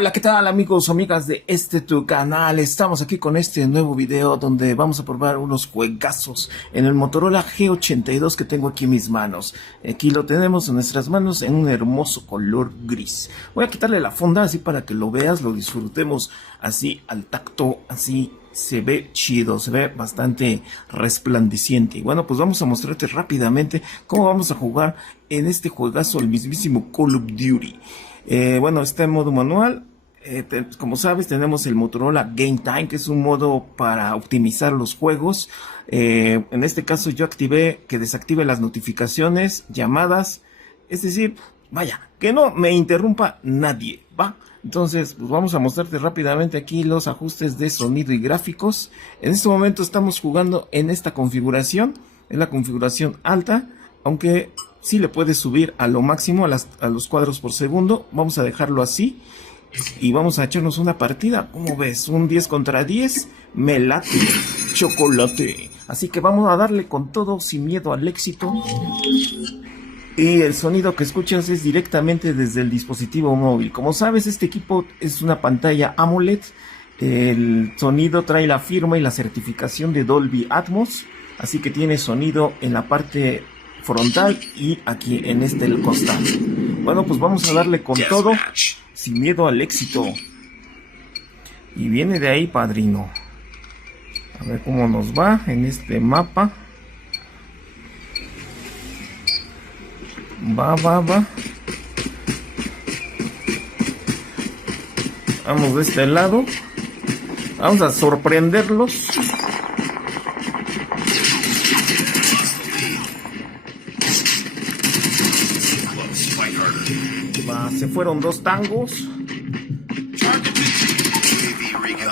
Hola, ¿qué tal amigos o amigas de tu canal? Estamos aquí con este nuevo video donde vamos a probar unos juegazos en el Motorola G82 que tengo aquí en mis manos. Aquí lo tenemos en nuestras manos en un hermoso color gris. Voy a quitarle la funda así para que lo veas, lo disfrutemos así al tacto, así se ve chido, se ve bastante resplandeciente. Y bueno, pues vamos a mostrarte rápidamente cómo vamos a jugar en este juegazo, el mismísimo Call of Duty. Bueno, está en modo manual. Como sabes, tenemos el Motorola Game Time, que es un modo para optimizar los juegos. En este caso yo activé que desactive las notificaciones, llamadas, es decir, vaya, que no me interrumpa nadie, ¿va? Entonces, pues vamos a mostrarte rápidamente aquí los ajustes de sonido y gráficos. En este momento estamos jugando en esta configuración, en la configuración alta, aunque sí le puedes subir a lo máximo a los cuadros por segundo. Vamos a dejarlo así y vamos a echarnos una partida. ¿Cómo ves? Un 10 contra 10, me late, chocolate. Así que vamos a darle con todo, sin miedo al éxito. Y el sonido que escuchas es directamente desde el dispositivo móvil. Como sabes, este equipo es una pantalla AMOLED. El sonido trae la firma y la certificación de Dolby Atmos, así que tiene sonido en la parte frontal y aquí en el costado. Bueno, pues vamos a darle con todo, sin miedo al éxito. Y viene de ahí, padrino. A ver cómo nos va en este mapa. Va. Vamos de este lado. Vamos a sorprenderlos. Se fueron dos tangos.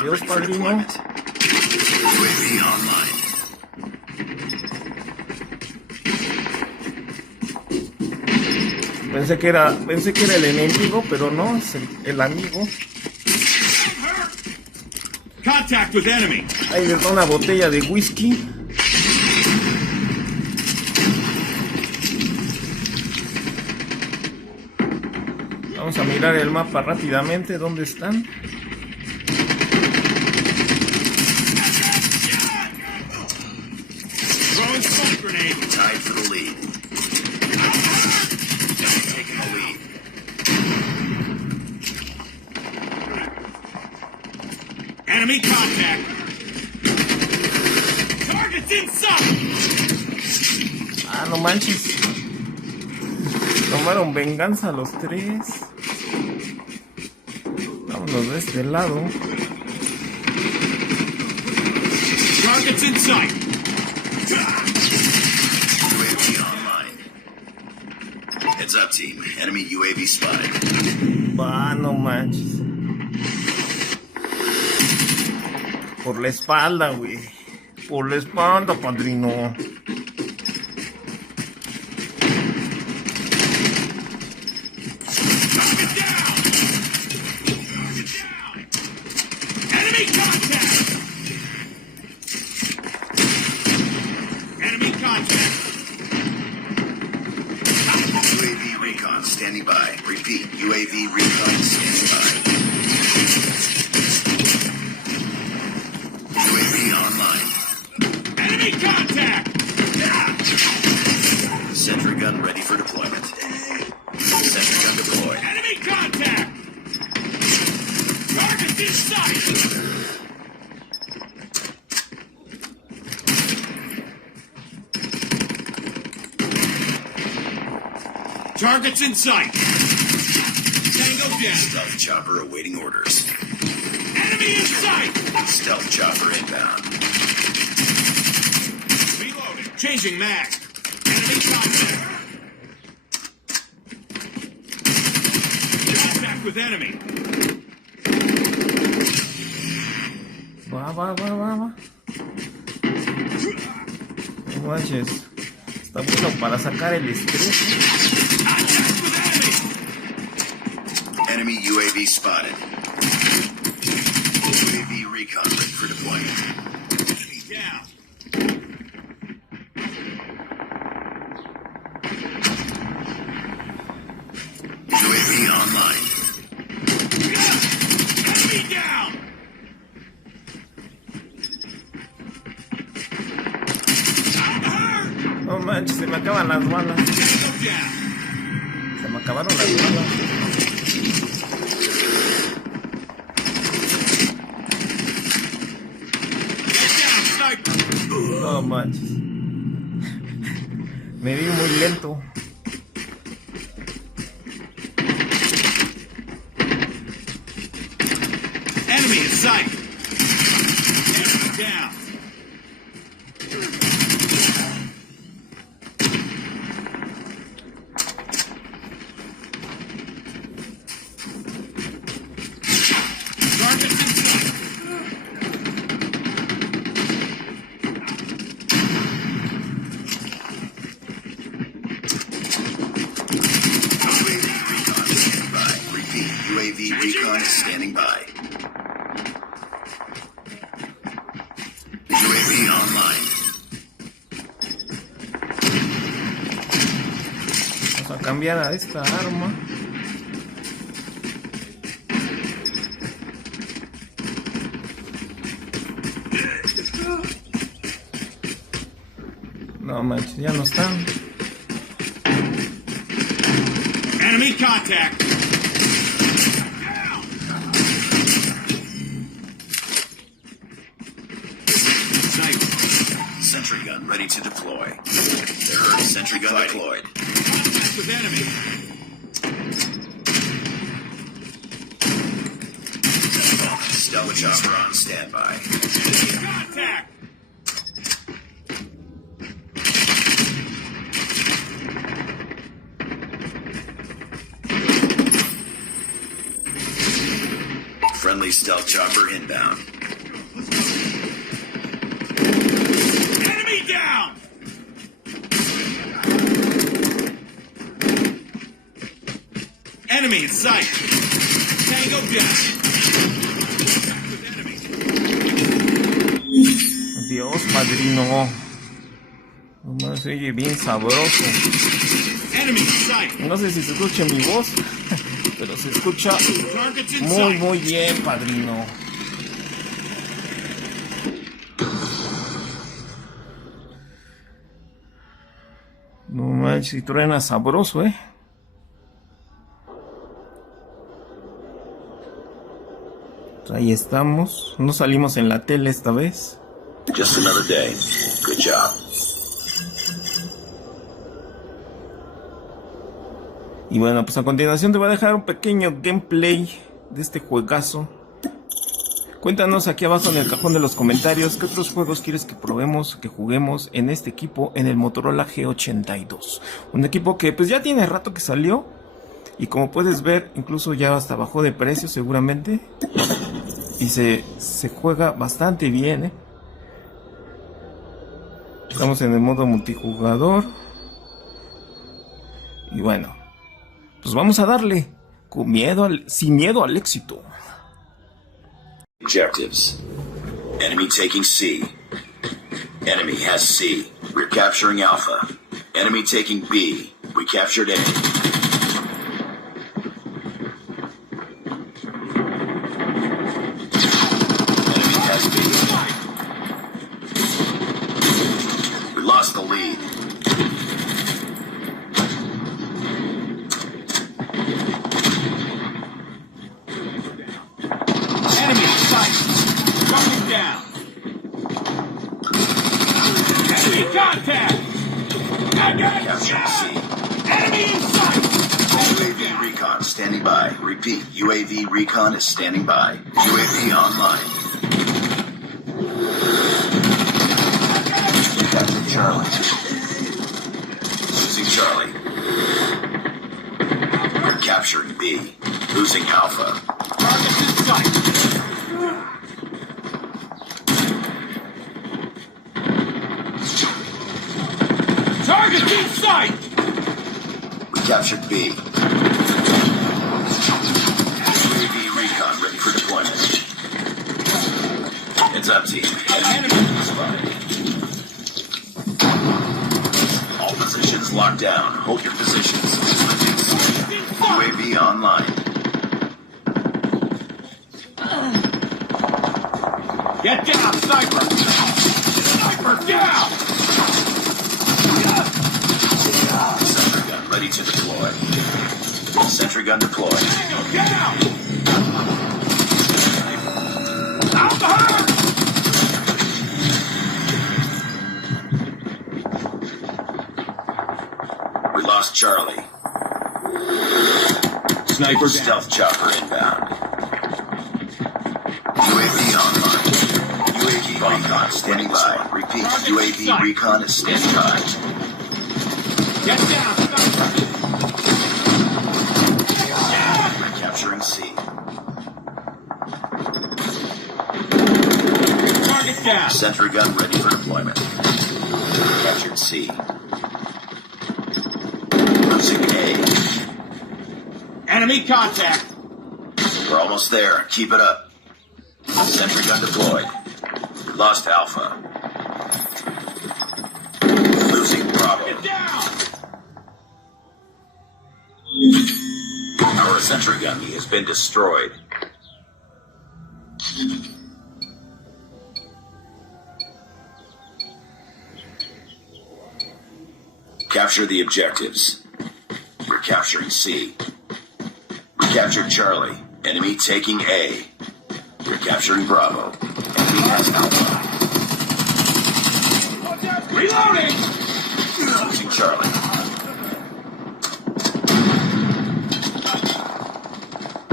Adiós, padrino. Pensé que era el enemigo, pero no, es el amigo. Ahí les da una botella de whisky. Vamos a mirar el mapa rápidamente, ¿dónde están? Enemy contact. Targets in sight. Ah, no manches. Tomaron venganza los tres. Vámonos de este lado. Targets in sight. UAV online. Heads up, team. Enemy UAV spotted. Ah, no manches. Por la espalda, güey. Por la espalda, padrino. UAV recon standing by. Repeat, UAV recon standing by. UAV online. Enemy contact. Sentry gun ready for deployment. Sentry gun deployed. Enemy contact. Targets in sight. Targets in sight. Tango down. Stealth chopper awaiting orders. Enemy in sight. Stealth chopper inbound. Reloading. Changing mag. Enemy contact. Contact with enemy. Va. No manches. Está bueno para sacar el estrés. Enemy UAV spotted. UAV recon ready for deployment. Enemy down. UAV online. manches, se me acaban las balas. Se me acabaron las balas. No manches. Me vi muy lento. Enemy in sight. Enemy down. Targets in sight. UAV recon standing by. UAV online. Vamos a cambiar a esta arma. No manches, ya no están. Enemy contact. Sentry gun ready to deploy. Sentry gun deployed. Contact with enemy. Stealth chopper on standby. Contact. Friendly stealth chopper inbound. Enemy down. Enemy in sight. Tango down. With enemy. Dios, padrino. No se oye bien sabroso. Enemy in sight. No sé si se escucha mi voz, pero se escucha Targets in muy, sight. muy bien, padrino. No manches, y truena sabroso, ¿eh? Ahí estamos. No salimos en la tele esta vez. Just another day. Good job. Y bueno, pues a continuación te voy a dejar un pequeño gameplay de este juegazo. Cuéntanos aquí abajo en el cajón de los comentarios qué otros juegos quieres que probemos, que juguemos en este equipo, en el Motorola G82. Un equipo que pues ya tiene rato que salió y como puedes ver incluso ya hasta bajó de precio seguramente. Y se juega bastante bien, ¿eh? Estamos en el modo multijugador. Y bueno, pues vamos a darle sin miedo al éxito. Objectives. Enemy taking C. Enemy has C. We're capturing Alpha. Enemy taking B. We captured A. Enemy has B. We lost the lead. Enemy in sight. Coming down. Enemy contact. Capturing C. Enemy in sight. UAV recon standing by. Repeat, UAV recon is standing by. UAV online. Captain Charlie. Losing Charlie. We're capturing B. Losing Alpha. Targets in sight. Target in sight. We captured B. UAV recon ready for deployment. Heads up, team. Enemy spotted. All positions locked down. Hold your positions. UAV online. Get down, sniper. Sniper down. ready to deploy. Sentry gun deployed. Tango down! Out the heart! We lost Charlie. Sniper down. Stealth chopper inbound. UAV online. UAV recon standing by. Repeat, UAV recon is standing by. Get down, sniper! Capturing C. Target down! Sentry gun ready for deployment. Captured C. Losing A. Enemy contact! We're almost there. Keep it up. Sentry gun deployed. We lost Alpha. Losing Bravo. Get down! Our sentry gun has been destroyed. Capture the objectives. We're capturing C. We captured Charlie. Enemy taking A. We're capturing Bravo. Enemy has Alpha. Reloading! Losing Charlie.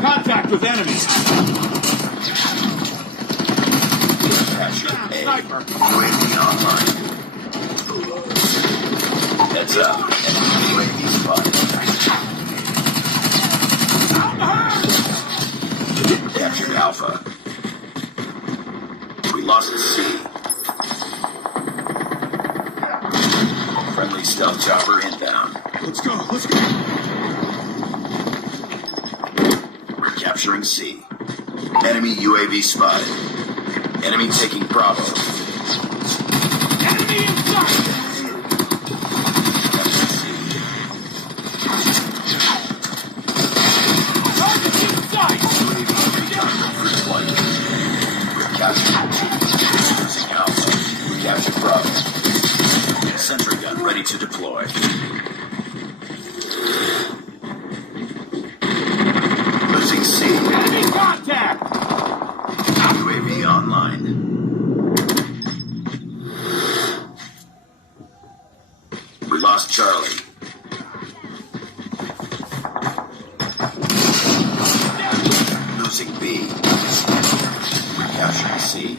Contact with enemies! Captured A. Sniper! UAV online. Heads up. Enemy UAV spotted. Captured Alpha. We lost C. Friendly stealth chopper inbound. Let's go, let's go! We're capturing C. Enemy UAV spotted. Enemy taking Bravo. Enemy in sight! Captured C. Target in sight! UAV recon for deployment. We're capturing G. Losing Alpha. We captured Bravo. Sentry gun ready to deploy. Losing C. Enemy contact! UAV online. We lost Charlie. Losing B. We're capturing C.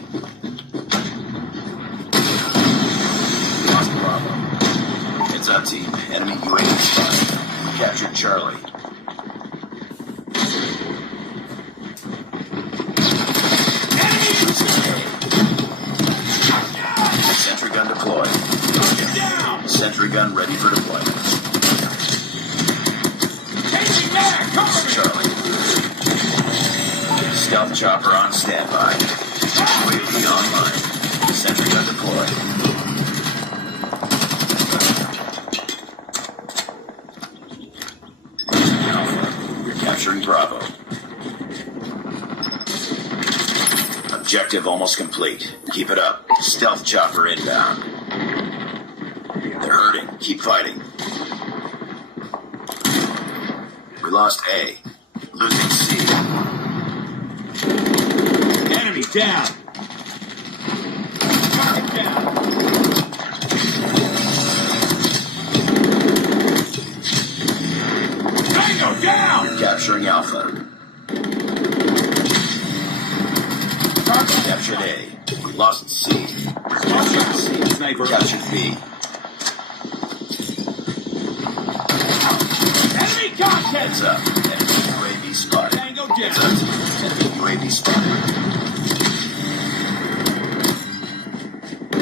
Lost Bravo. Heads up, team. Enemy UAV spotted. We captured Charlie. Sentry gun deployed. Get down! Sentry gun ready for deployment. Chasing there! Cover me! Charlie. Stealth chopper on standby. UAV online. Sentry gun deployed. Alpha. We're capturing Bravo. Objective almost complete. Keep it up. Stealth chopper inbound. They're hurting. Keep fighting. We lost A. Losing C. Enemy down! Target down! Tango down! We're capturing Alpha. Captured A. We lost C. We're capturing C. Sniper. Captured B. Enemy contact! Heads up. Enemy UAV spotted. Tango Heads down! up. Enemy UAV spotted.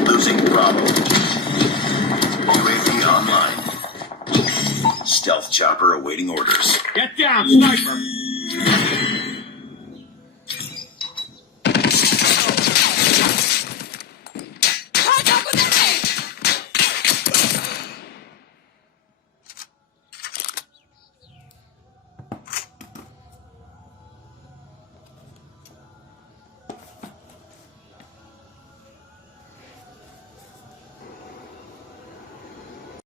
Losing Bravo. UAV online. Stealth chopper awaiting orders. Get down, sniper!